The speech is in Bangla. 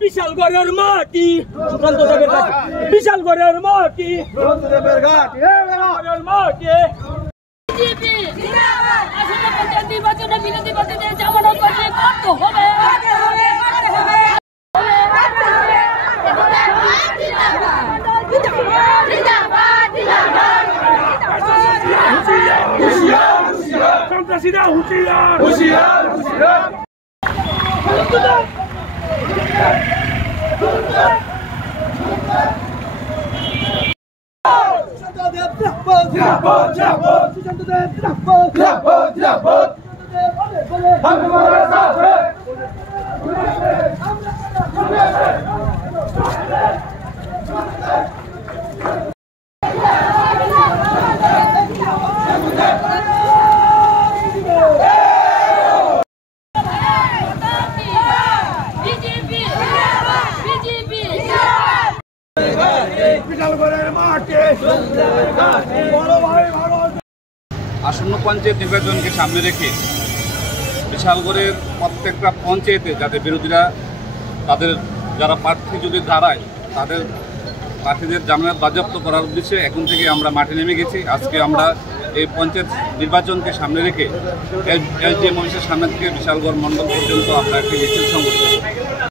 বিশালগড়ের মাটি সুকান্ত দেবের ঘাট, বিশালগড়ের মাটি সুকান্ত দেবের ঘাট, মাটি নির্বাচনে বিরোধী প্রার্থীদের জামানত বাতিল করতে হবে। সন্ত্রাসীরা হুঁশিয়ার, হুঁশিয়ার, হুঁশিয়ার। আসন্ন পঞ্চায়েত নির্বাচনকে সামনে রেখে বিশালগড়ের প্রত্যেকটা পঞ্চায়েতে যাতে বিরোধীরা তাদের যারা প্রার্থী যদি দাঁড়ায় তাদের প্রার্থীদের জামানত বাজেয়াপ্ত করার উদ্দেশ্যে এখন থেকে আমরা মাঠে নেমে গেছি। আজকে আমরা এই পঞ্চায়েত নির্বাচনকে সামনে রেখে এলজিএম অফিসের সামনে থেকে বিশালগড় মণ্ডল পর্যন্ত আমরা একটি মিছিল সংগঠিত